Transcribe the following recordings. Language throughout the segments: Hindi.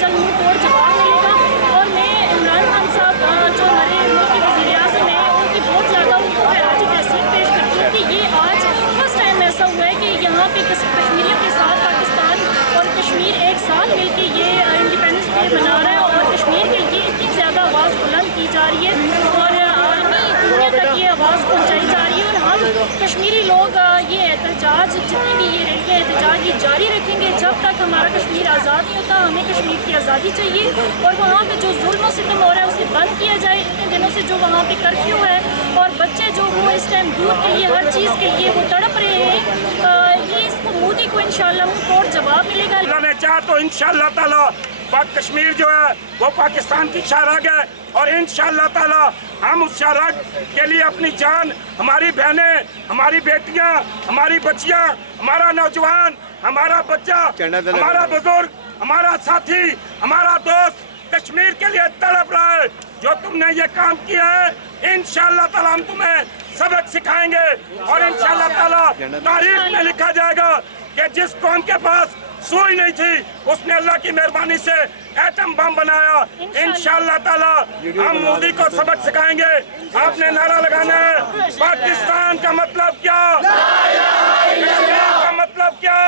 जल्द मुंह तोड़ जवाब मिलेगा। और मैं इमरान खान साहब जो हमारे मुल्क के वज़ीर-ए-आज़म हैं, उनकी बहुत ज़्यादा उनको खैरात तहसीन पेश करती हूँ कि ये आज फर्स्ट टाइम ऐसा हुआ है कि यहाँ पे कश्मीरियों के साथ पाकिस्तान और कश्मीर एक साथ मिलकर ये इंडिपेंडेंस डे मना रहा है और कश्मीर के लिए इतनी ज़्यादा आवाज़ बुलंद की जा रही है और आलमी दुनिया तक ये आवाज़ पहुँचाई जा रही है। और हम कश्मीरी लोग ये एहतजाज, जितनी भी ये रैलियाँ एहतजाज ये जारी रखेंगे जब तक हमारा कश्मीर आज़ाद नहीं होता। हमें कश्मीर की आज़ादी चाहिए और वहाँ पे जो जुल्म सितम हो रहा है उसे बंद किया जाए। इतने दिनों से जो वहाँ पे कर्फ्यू है और बच्चे जो वो इस टाइम दूध के लिए, हर चीज़ के लिए वो तड़प रहे हैं, ये इसको मोदी को इंशाल्लाह मुंह तोड़ जवाब मिलेगा। अल्लाह ने चाहा तो इंशाल्लाह ताला कश्मीर जो है वो पाकिस्तान की शाहराग है और इंशाल्लाह ताला हम उस शाहराग के लिए अपनी जान, हमारी बहनें, हमारी बेटियां, हमारी बच्चियां, हमारा नौजवान, हमारा बच्चा, हमारा बुजुर्ग, हमारा साथी, हमारा दोस्त कश्मीर के लिए तड़प रहा है। जो तुमने ये काम किया है इंशाल्लाह ताला हम तुम्हें सबक सिखाएंगे और इंशाल्लाह ताला तारीख में लिखा जाएगा कि जिस कौम के पास सुई नहीं थी उसने अल्लाह की मेहरबानी से एटम बम बनाया। इंशाल्लाह ताला हम मोदी को सबक सिखाएंगे। आपने नारा लगाना है पाकिस्तान का मतलब क्या, का मतलब क्या,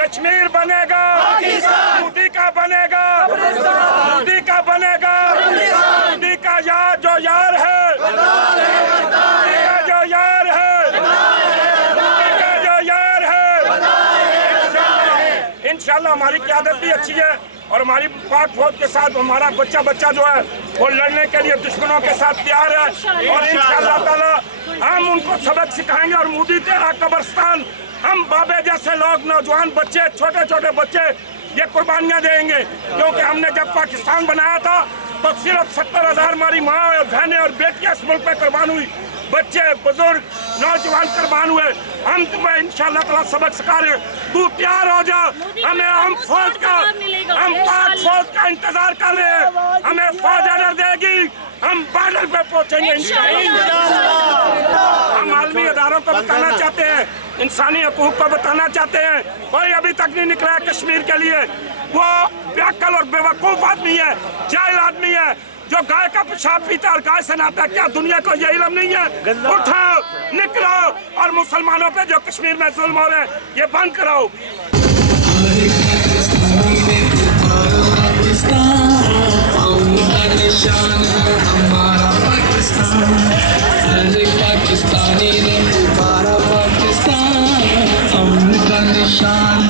कश्मीर बनेगा, मोदी का बनेगा, मोदी का बनेगा, मोदी का यार जो यार है, जो यार है, इंशाल्लाह हमारी क़यादत भी अच्छी है और हमारी पाक फौज के साथ हमारा बच्चा जो है वो लड़ने के लिए दुश्मनों के साथ तैयार है और इंशाल्लाह ताला हम उनको सबक सिखाएंगे। और मोदी तेरा कब्रिस्तान, हम बाबे जैसे लोग, नौजवान बच्चे, छोटे छोटे बच्चे ये कुर्बानियाँ देंगे क्योंकि हमने जब पाकिस्तान बनाया था तो सिर्फ 70,000 हमारी माँ और बहनें और बेटियाँ इस मुल्क पे कुर्बान हुई, बच्चे, बुजुर्ग, नौजवान कुर्बान हुए। हम तुम्हें इंशाल्लाह ताला सबक सिखा रहे। तू तैयार हो जा, हम फौज का, हम पाक फौज का इंतजार कर रहे हैं। हमें फौज ऑर्डर देगी, हम बॉर्डर पे पहुंचेंगे इंशाल्लाह। हम आलमी अदारों को बताना चाहते हैं, इंसानी हकूक को बताना चाहते हैं, कोई अभी तक नहीं निकला है कश्मीर के लिए। वो बेअक्ल और बेवकूफ आदमी है, जाहिल आदमी है जो गाय का पेशाब पीता और गाय से नाता। क्या दुनिया को ये इल्म नहीं है? उठो, निकलो और मुसलमानों पे जो कश्मीर में जुल्म हो रहे हैं ये बंद कराओ। पाकिस्तानी ने हमारा पाकिस्तान, अमन का निशान।